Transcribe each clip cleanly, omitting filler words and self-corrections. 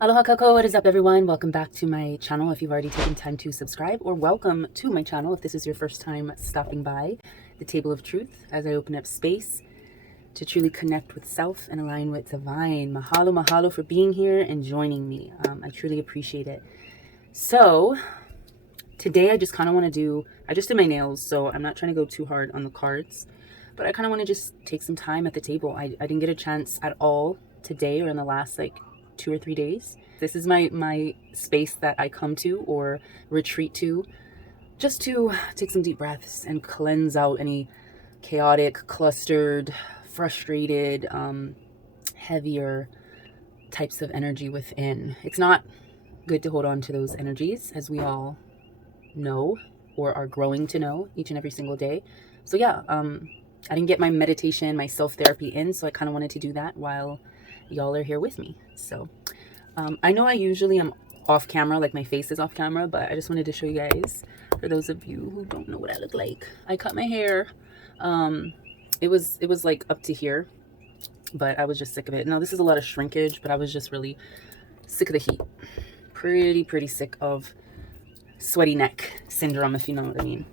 Aloha kako, what is up everyone? Welcome back to my channel if you've already taken time to subscribe, or welcome to my channel if this is your first time stopping by the Table of Truth as I open up space to truly connect with self and align with divine. Mahalo, mahalo for being here and joining me. I truly appreciate it. So today I just kind of want to I just did my nails, so I'm not trying to go too hard on the cards, but I kind of want to just take some time at the table. I didn't get a chance at all today or in the last like 2 or 3 days. This is my space that I come to or retreat to just to take some deep breaths and cleanse out any chaotic, clustered, frustrated, heavier types of energy within. It's not good to hold on to those energies, as we all know or are growing to know each and every single day. So yeah, I didn't get my meditation, my self-therapy in, so I kind of wanted to do that while y'all are here with me. So I know I usually am off camera, like my face is off camera, but I just wanted to show you guys, for those of you who don't know what I look like. I cut my hair. It was like up to here, but I was just sick of it. Now this is a lot of shrinkage, but I was just really sick of the heat. Pretty sick of sweaty neck syndrome, if you know what I mean.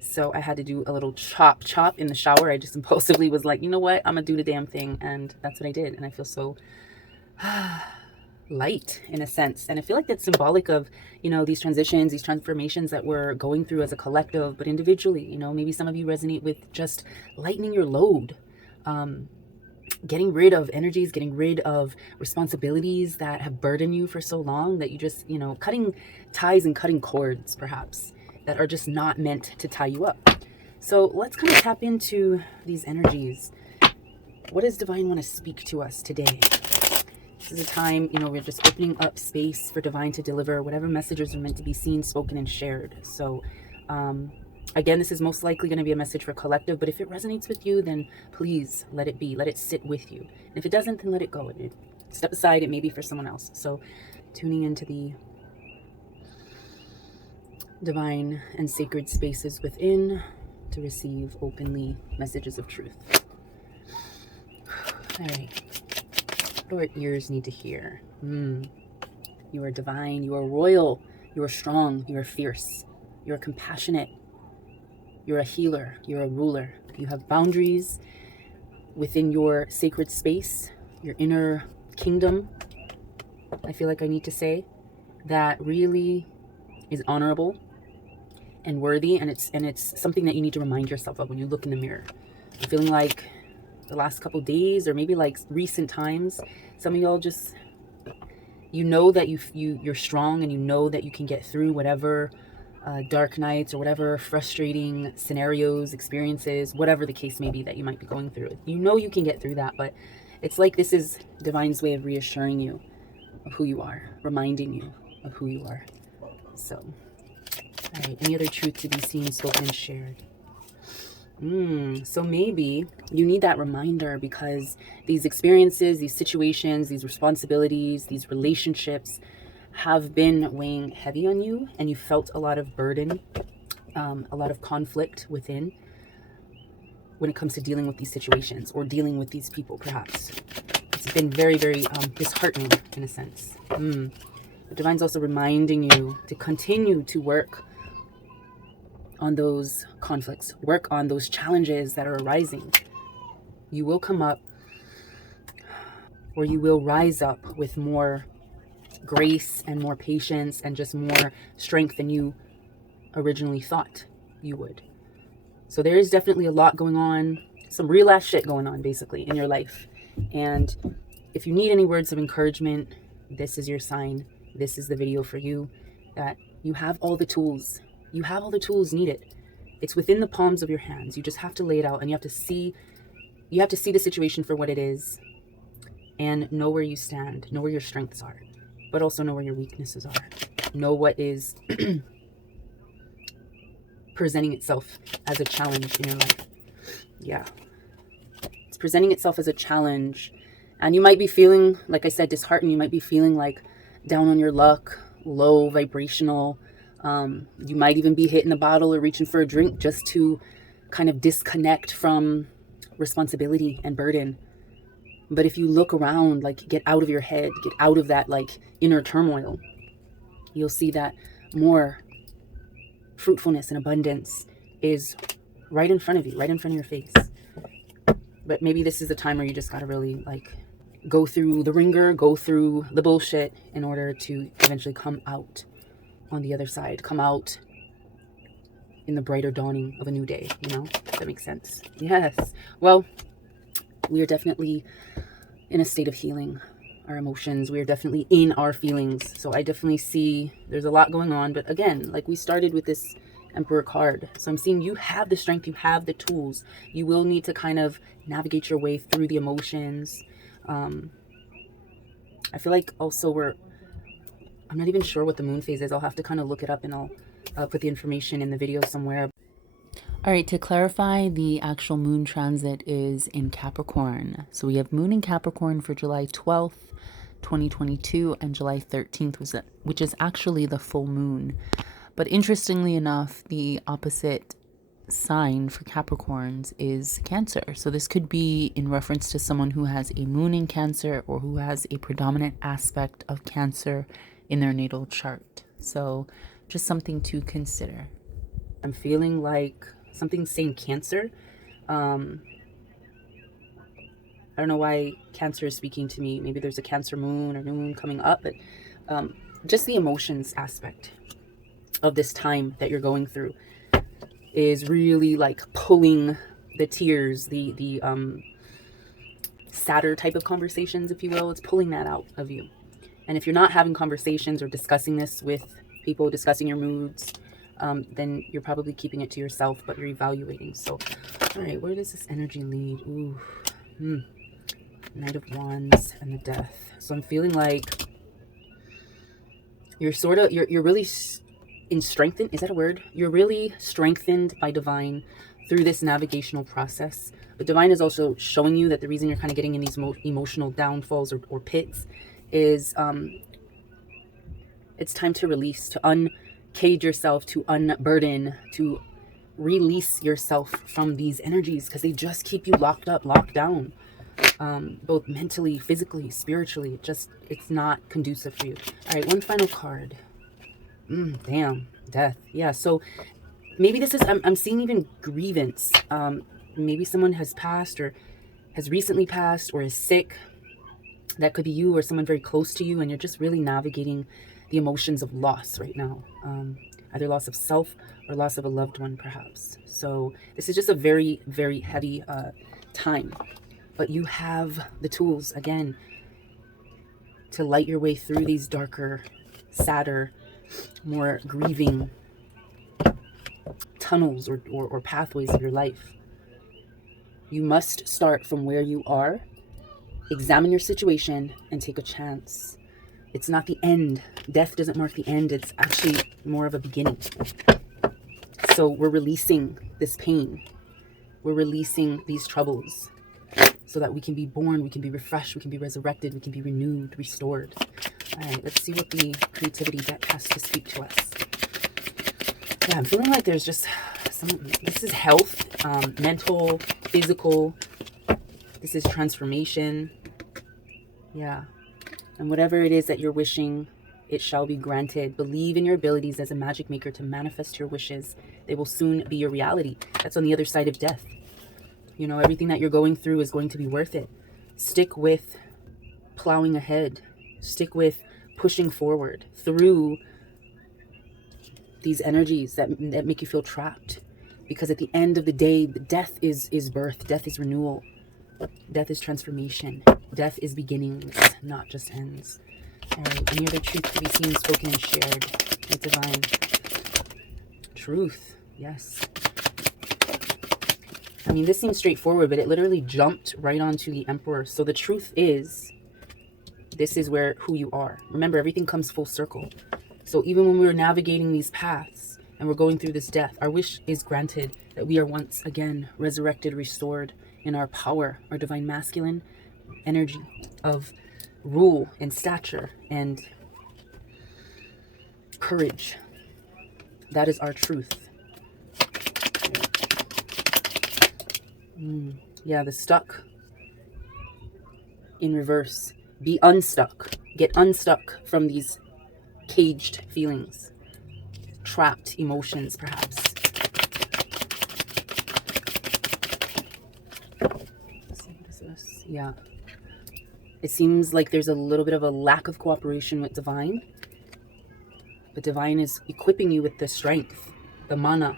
So I had to do a little chop in the shower. I just impulsively was like, you know what, I'm gonna do the damn thing, and that's what I did. And I feel so light in a sense, and I feel like that's symbolic of, you know, these transitions, these transformations that we're going through as a collective, but individually. You know, maybe some of you resonate with just lightening your load, getting rid of energies, getting rid of responsibilities that have burdened you for so long that you just, you know, cutting ties and cutting cords perhaps that are just not meant to tie you up. So let's kind of tap into these energies. What does divine want to speak to us today? This is a time, you know, we're just opening up space for divine to deliver whatever messages are meant to be seen, spoken, and shared. So again, this is most likely going to be a message for collective, but if it resonates with you, then please let it be. Let it sit with you. And if it doesn't, then let it go. Step aside. It may be for someone else. So tuning into the divine and sacred spaces within to receive openly messages of truth. All right. What do our ears need to hear? You are divine. You are royal. You are strong. You are fierce. You are compassionate. You're a healer. You're a ruler. You have boundaries within your sacred space, your inner kingdom. I feel like I need to say that really is honorable and worthy, and it's something that you need to remind yourself of when you look in the mirror. I'm feeling like the last couple days, or maybe like recent times, some of y'all just, you know that you're strong, and you know that you can get through whatever dark nights or whatever frustrating scenarios, experiences, whatever the case may be that you might be going through. You know you can get through that, but it's like this is divine's way of reassuring you of who you are, reminding you of who you are. So, all right, any other truth to be seen, spoken, and shared? So maybe you need that reminder because these experiences, these situations, these responsibilities, these relationships have been weighing heavy on you, and you felt a lot of burden, a lot of conflict within when it comes to dealing with these situations or dealing with these people, perhaps. It's been very disheartening in a sense. The divine's also reminding you to continue to work on those conflicts, work on those challenges that are arising. You will come up, or you will rise up with more grace and more patience and just more strength than you originally thought you would. So there is definitely a lot going on, some real ass shit going on basically in your life. And if you need any words of encouragement, this is your sign. This is the video for you, that you have all the tools. You have all the tools needed. It's within the palms of your hands. You just have to lay it out, and you have to see the situation for what it is, and know where you stand, know where your strengths are, but also know where your weaknesses are. Know what is presenting itself as a challenge in your life. Yeah. It's presenting itself as a challenge, and you might be feeling, like I said, disheartened. You might be feeling like down on your luck, low vibrational. You might even be hitting the bottle or reaching for a drink just to kind of disconnect from responsibility and burden. But if you look around, like get out of your head, get out of that like inner turmoil, you'll see that more fruitfulness and abundance is right in front of you, right in front of your face. But maybe this is the time where you just got to really like go through the ringer, go through the bullshit in order to eventually come out on the other side, come out in the brighter dawning of a new day, you know, if that makes sense. Yes. Well, we are definitely in a state of healing our emotions. We are definitely in our feelings. So I definitely see there's a lot going on. But again, like we started with this Emperor card. So I'm seeing you have the strength, you have the tools. You will need to kind of navigate your way through the emotions. I feel like also I'm not even sure what the moon phase is. I'll have to kind of look it up and I'll put the information in the video somewhere. All right, to clarify, the actual moon transit is in Capricorn. So we have moon in Capricorn for July 12th, 2022 and July 13th, which is actually the full moon. But interestingly enough, the opposite sign for Capricorns is Cancer. So this could be in reference to someone who has a moon in Cancer or who has a predominant aspect of Cancer in their natal chart. So just something to consider. I'm feeling like something's saying Cancer. I don't know why Cancer is speaking to me. Maybe there's a Cancer moon or new moon coming up, but just the emotions aspect of this time that you're going through is really like pulling the tears, the sadder type of conversations, if you will. It's pulling that out of you. And if you're not having conversations or discussing this with people, discussing your moods, then you're probably keeping it to yourself, but you're evaluating. So, all right, where does this energy lead? Ooh, Knight of Wands and the Death. So I'm feeling like you're really strengthened. Is that a word? You're really strengthened by divine through this navigational process. But divine is also showing you that the reason you're kind of getting in these emotional downfalls or pits is it's time to release, to uncage yourself, to unburden, to release yourself from these energies, because they just keep you locked up, locked down, both mentally, physically, spiritually. It's not conducive for you. All right, one final card. Damn, Death. Yeah, so maybe this is, I'm seeing even grievance. Maybe someone has passed or has recently passed or is sick. That could be you or someone very close to you, and you're just really navigating the emotions of loss right now. Either loss of self or loss of a loved one, perhaps. So this is just a very, very heavy time. But you have the tools, again, to light your way through these darker, sadder, more grieving tunnels or pathways of your life. You must start from where you are, examine your situation, and take a chance. It's not the end. Death doesn't mark the end. It's actually more of a beginning. So we're releasing this pain. We're releasing these troubles so that we can be born, we can be refreshed, we can be resurrected, we can be renewed, restored. All right, let's see what the creativity deck has to speak to us. Yeah, I'm feeling like there's just this is health, mental, physical. This is transformation. Yeah. And whatever it is that you're wishing, it shall be granted. Believe in your abilities as a magic maker to manifest your wishes. They will soon be your reality. That's on the other side of death. You know, everything that you're going through is going to be worth it. Stick with plowing ahead. Stick with pushing forward through these energies that make you feel trapped. Because at the end of the day, death is birth. Death is renewal. Death is transformation. Death is beginnings, not just ends. All right, any other truth to be seen, spoken, and shared with divine? Truth, yes. I mean, this seems straightforward, but it literally jumped right onto the Emperor. So the truth is, this is who you are. Remember, everything comes full circle. So even when we're navigating these paths and we're going through this death, our wish is granted that we are once again resurrected, restored in our power, our divine masculine energy of rule and stature and courage. That is our truth. Yeah, the stuck in reverse. Be unstuck. Get unstuck from these caged feelings, trapped emotions, perhaps. Let's see, what is this? Yeah. It seems like there's a little bit of a lack of cooperation with Divine. But Divine is equipping you with the strength, the mana,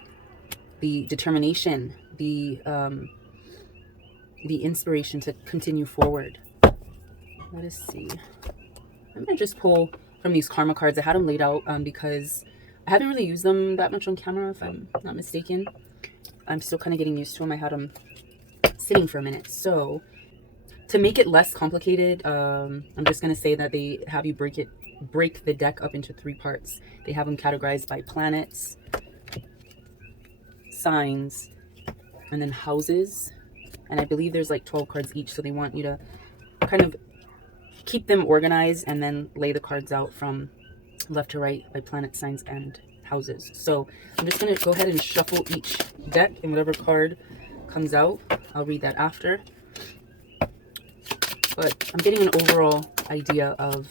the determination, the inspiration to continue forward. Let us see. I'm going to just pull from these karma cards. I had them laid out because I haven't really used them that much on camera, if I'm not mistaken. I'm still kind of getting used to them. I had them sitting for a minute. So to make it less complicated, I'm just going to say that they have you break the deck up into 3 parts. They have them categorized by planets, signs, and then houses. And I believe there's like 12 cards each, so they want you to kind of keep them organized and then lay the cards out from left to right by planet, signs, and houses. So I'm just going to go ahead and shuffle each deck, and whatever card comes out, I'll read that after. But I'm getting an overall idea of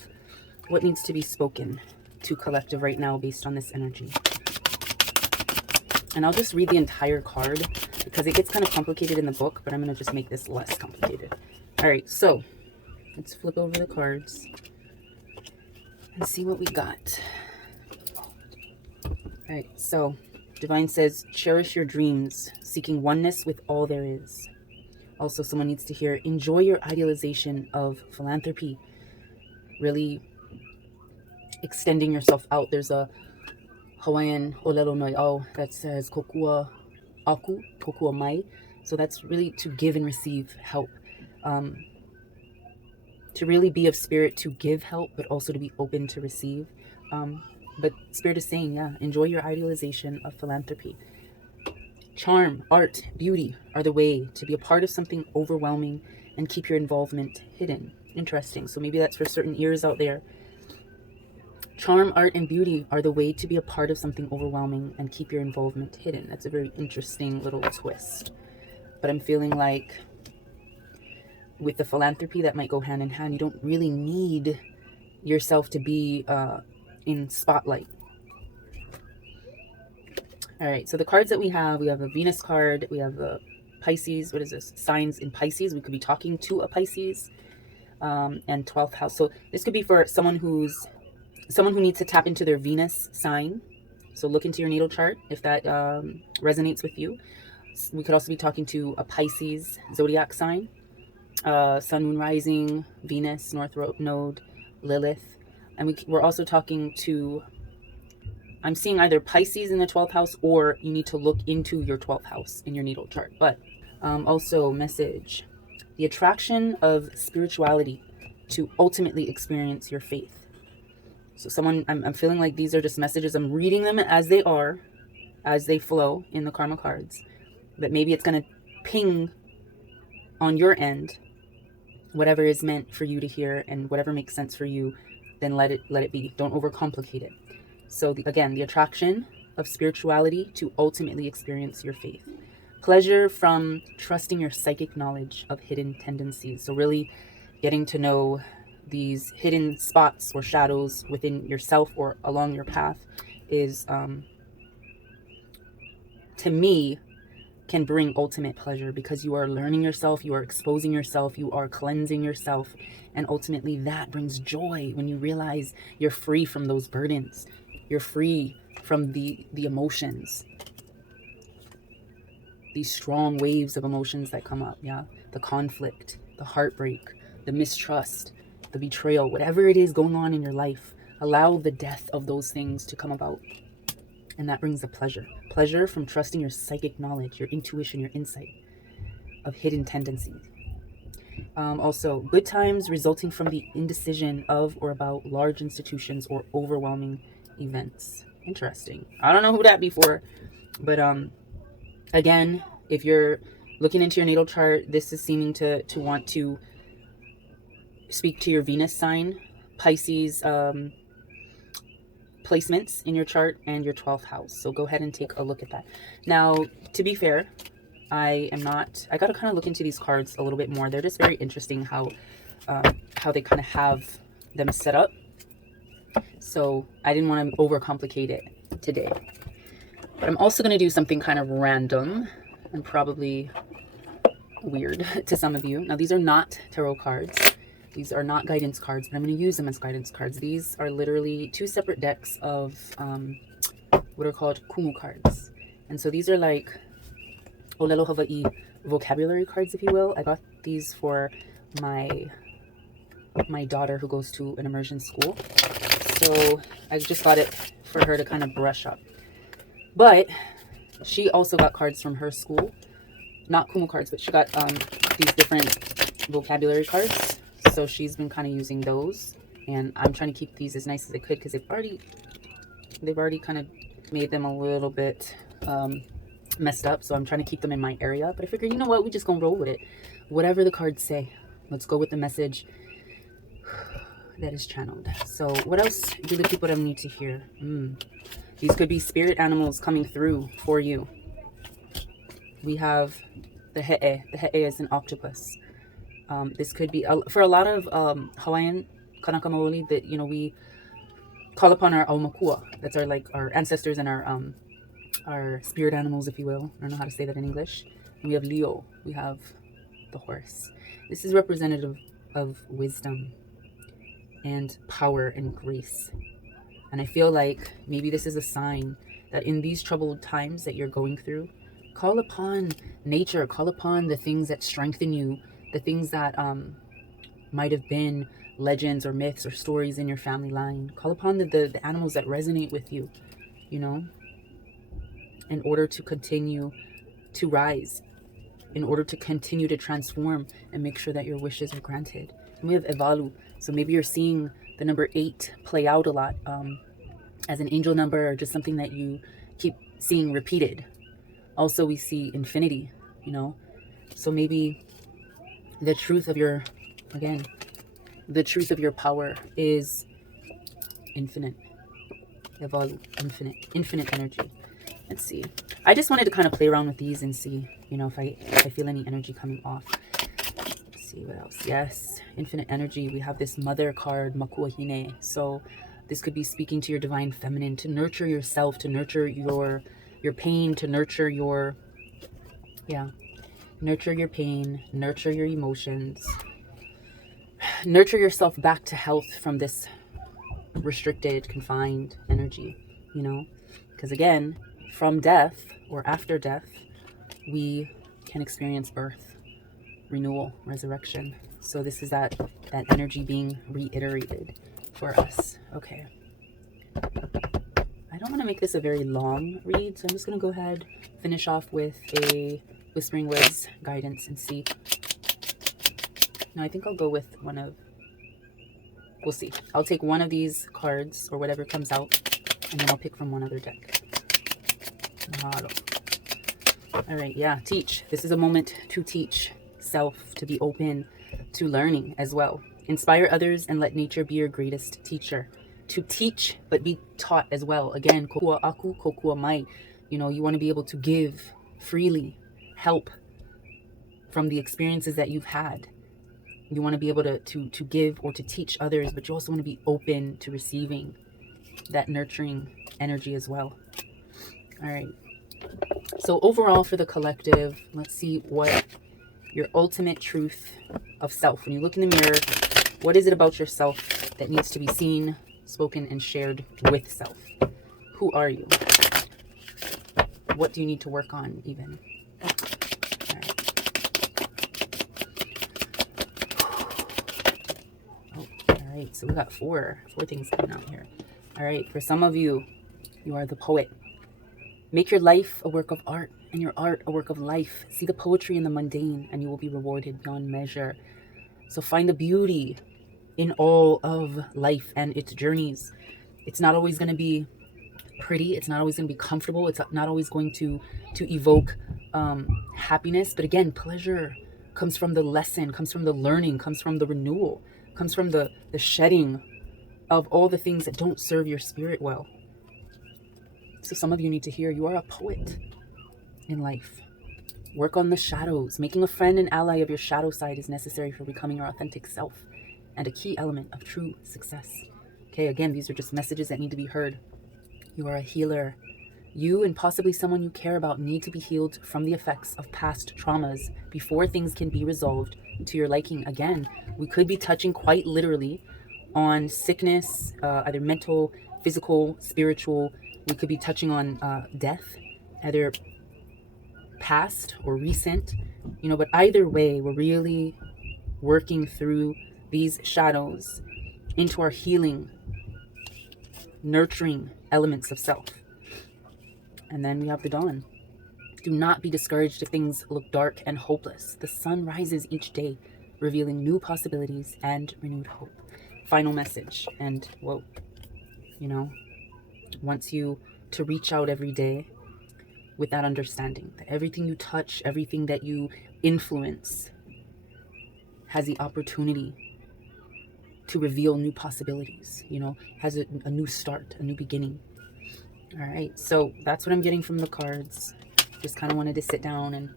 what needs to be spoken to collective right now based on this energy. And I'll just read the entire card because it gets kind of complicated in the book, but I'm going to just make this less complicated. All right, so let's flip over the cards and see what we got. All right, so Divine says, cherish your dreams, seeking oneness with all there is. Also, someone needs to hear, enjoy your idealization of philanthropy. Really extending yourself out. There's a Hawaiian olelo noi au that says kokua aku, kokua mai. So that's really to give and receive help. To really be of spirit to give help, but also to be open to receive. But Spirit is saying, yeah, enjoy your idealization of philanthropy. Charm, art, beauty are the way to be a part of something overwhelming and keep your involvement hidden. Interesting. So maybe that's for certain ears out there. Charm, art, and beauty are the way to be a part of something overwhelming and keep your involvement hidden. That's a very interesting little twist. But I'm feeling like with the philanthropy, that might go hand in hand. You don't really need yourself to be in spotlight. All right, so the cards that we have a Venus card, we have a Pisces. What is this? Signs in Pisces. We could be talking to a Pisces, and 12th house. So this could be for someone who needs to tap into their Venus sign. So look into your natal chart if that resonates with you. We could also be talking to a Pisces zodiac sign, Sun, Moon, Rising, Venus, North Node, Lilith, and we're also talking to. I'm seeing either Pisces in the 12th house, or you need to look into your 12th house in your natal chart. But also message, the attraction of spirituality to ultimately experience your faith. So someone, I'm feeling like these are just messages. I'm reading them as they are, as they flow in the karma cards. But maybe it's going to ping on your end whatever is meant for you to hear, and whatever makes sense for you, then let it be. Don't overcomplicate it. So again, the attraction of spirituality to ultimately experience your faith. Pleasure from trusting your psychic knowledge of hidden tendencies. So really getting to know these hidden spots or shadows within yourself or along your path is, to me, can bring ultimate pleasure, because you are learning yourself, you are exposing yourself, you are cleansing yourself, and ultimately that brings joy when you realize you're free from those burdens. You're free from the emotions, these strong waves of emotions that come up, yeah? The conflict, the heartbreak, the mistrust, the betrayal, whatever it is going on in your life, allow the death of those things to come about. And that brings the pleasure. Pleasure from trusting your psychic knowledge, your intuition, your insight of hidden tendencies. Also, good times resulting from the indecision of or about large institutions or overwhelming events. Interesting. I don't know who that be for, but again, if you're looking into your natal chart, this is seeming to want to speak to your Venus sign, Pisces placements in your chart, and your 12th house. So go ahead and take a look at that. Now, to be fair, I got to kind of look into these cards a little bit more. They're just very interesting how how they kind of have them set up. So I didn't want to overcomplicate it today. But I'm also going to do something kind of random and probably weird to some of you. Now, these are not tarot cards. These are not guidance cards, but I'm going to use them as guidance cards. These are literally 2 separate decks of what are called kumu cards. And so these are like Olelo Hawai'i vocabulary cards, if you will. I got these for my daughter who goes to an immersion school. So I just got it for her to kind of brush up. But she also got cards from her school. Not kumu cards, but she got these different vocabulary cards. So she's been kind of using those. And I'm trying to keep these as nice as I could because they've already kind of made them a little bit messed up. So I'm trying to keep them in my area. But I figured, you know what? We just gonna roll with it. Whatever the cards say. Let's go with the message that is channeled. So what else do the people that need to hear? These could be spirit animals coming through for you. We have the he'e. The he'e is an octopus. This could be, for a lot of Hawaiian kanaka maoli, that, you know, we call upon our aumakua. That's our ancestors and our spirit animals, if you will. I don't know how to say that in English. And we have Leo. We have the horse. This is representative of wisdom and power and grace. And I feel like maybe this is a sign that in these troubled times that you're going through, call upon nature, call upon the things that strengthen you, the things that might have been legends or myths or stories in your family line. Call upon the animals that resonate with you, you know, in order to continue to rise, in order to continue to transform and make sure that your wishes are granted. And we have Evalu. So maybe you're seeing the number 8 play out a lot as an angel number, or just something that you keep seeing repeated. Also, we see infinity, you know. So maybe the truth of your, again, the truth of your power is infinite. Evalu, infinite energy. Let's see. I just wanted to kind of play around with these and see, you know, if I feel any energy coming off. See what else. Yes, infinite energy. We have this mother card, Makuahine. So this could be speaking to your divine feminine, to nurture yourself, to nurture your pain, to nurture your nurture your pain, nurture your emotions, nurture yourself back to health from this restricted, confined energy, you know, because again, from death or after death, we can experience birth, renewal, resurrection. So this is that energy being reiterated for us. Okay. I don't want to make this a very long read, so I'm just going to go ahead, finish off with a Whispering Words guidance and see. No, I think I'll go with we'll see. I'll take one of these cards or whatever comes out, and then I'll pick from one other deck. All right, yeah, teach. This is a moment to teach self, to be open to learning as well. Inspire others and let nature be your greatest teacher. To teach, but be taught as well. Again, kokua aku, kokua mai. You know, you want to be able to give freely, help from the experiences that you've had. You want to be able to give or to teach others, but you also want to be open to receiving that nurturing energy as well. All right. So overall for the collective, let's see what your ultimate truth of self. When you look in the mirror, what is it about yourself that needs to be seen, spoken, and shared with self? Who are you? What do you need to work on even? All right, so we got four things coming out here. All right, for some of you, you are the poet. Make your life a work of art and your art a work of life. See the poetry in the mundane and you will be rewarded beyond measure. So find the beauty in all of life and its journeys. It's not always going to be pretty. It's not always going to be comfortable. It's not always going to evoke happiness. But again, pleasure comes from the lesson, comes from the learning, comes from the renewal, comes from the shedding of all the things that don't serve your spirit well. So some of you need to hear you are a poet in life. Work on the shadows. Making a friend and ally of your shadow side is necessary for becoming your authentic self. and a key element of true success. Okay, again, these are just messages that need to be heard. You are a healer. You and possibly someone you care about need to be healed from the effects of past traumas before things can be resolved to your liking. Again, we could be touching quite literally on sickness, either mental, physical, spiritual. We could be touching on death, either past or recent, but either way, we're really working through these shadows into our healing, nurturing elements of self. And then we have the dawn. Do not be discouraged if things look dark and hopeless. The sun rises each day, revealing new possibilities and renewed hope. Final message. And whoa, wants you to reach out every day with that understanding that everything you touch, everything that you influence has the opportunity to reveal new possibilities, has a new start, a new beginning. All right, so that's what I'm getting from the cards. Just kind of wanted to sit down and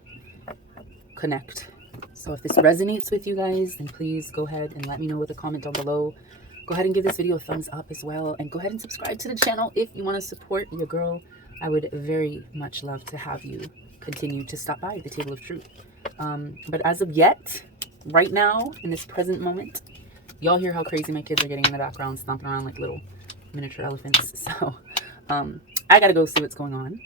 connect. So if this resonates with you guys, then please go ahead and let me know with a comment down below. Go ahead and give this video a thumbs up as well. And go ahead and subscribe to the channel if you want to support your girl. I would very much love to have you continue to stop by the Table of Truth. But as of yet, right now, in this present moment, y'all hear how crazy my kids are getting in the background, stomping around like little miniature elephants. So I gotta go see what's going on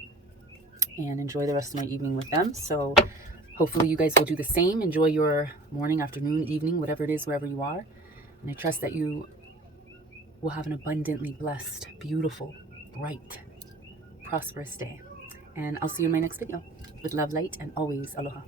and enjoy the rest of my evening with them. So hopefully you guys will do the same. Enjoy your morning, afternoon, evening, whatever it is, wherever you are. And I trust that you will have an abundantly blessed, beautiful, bright, prosperous day. And I'll see you in my next video. With love, light, and always aloha.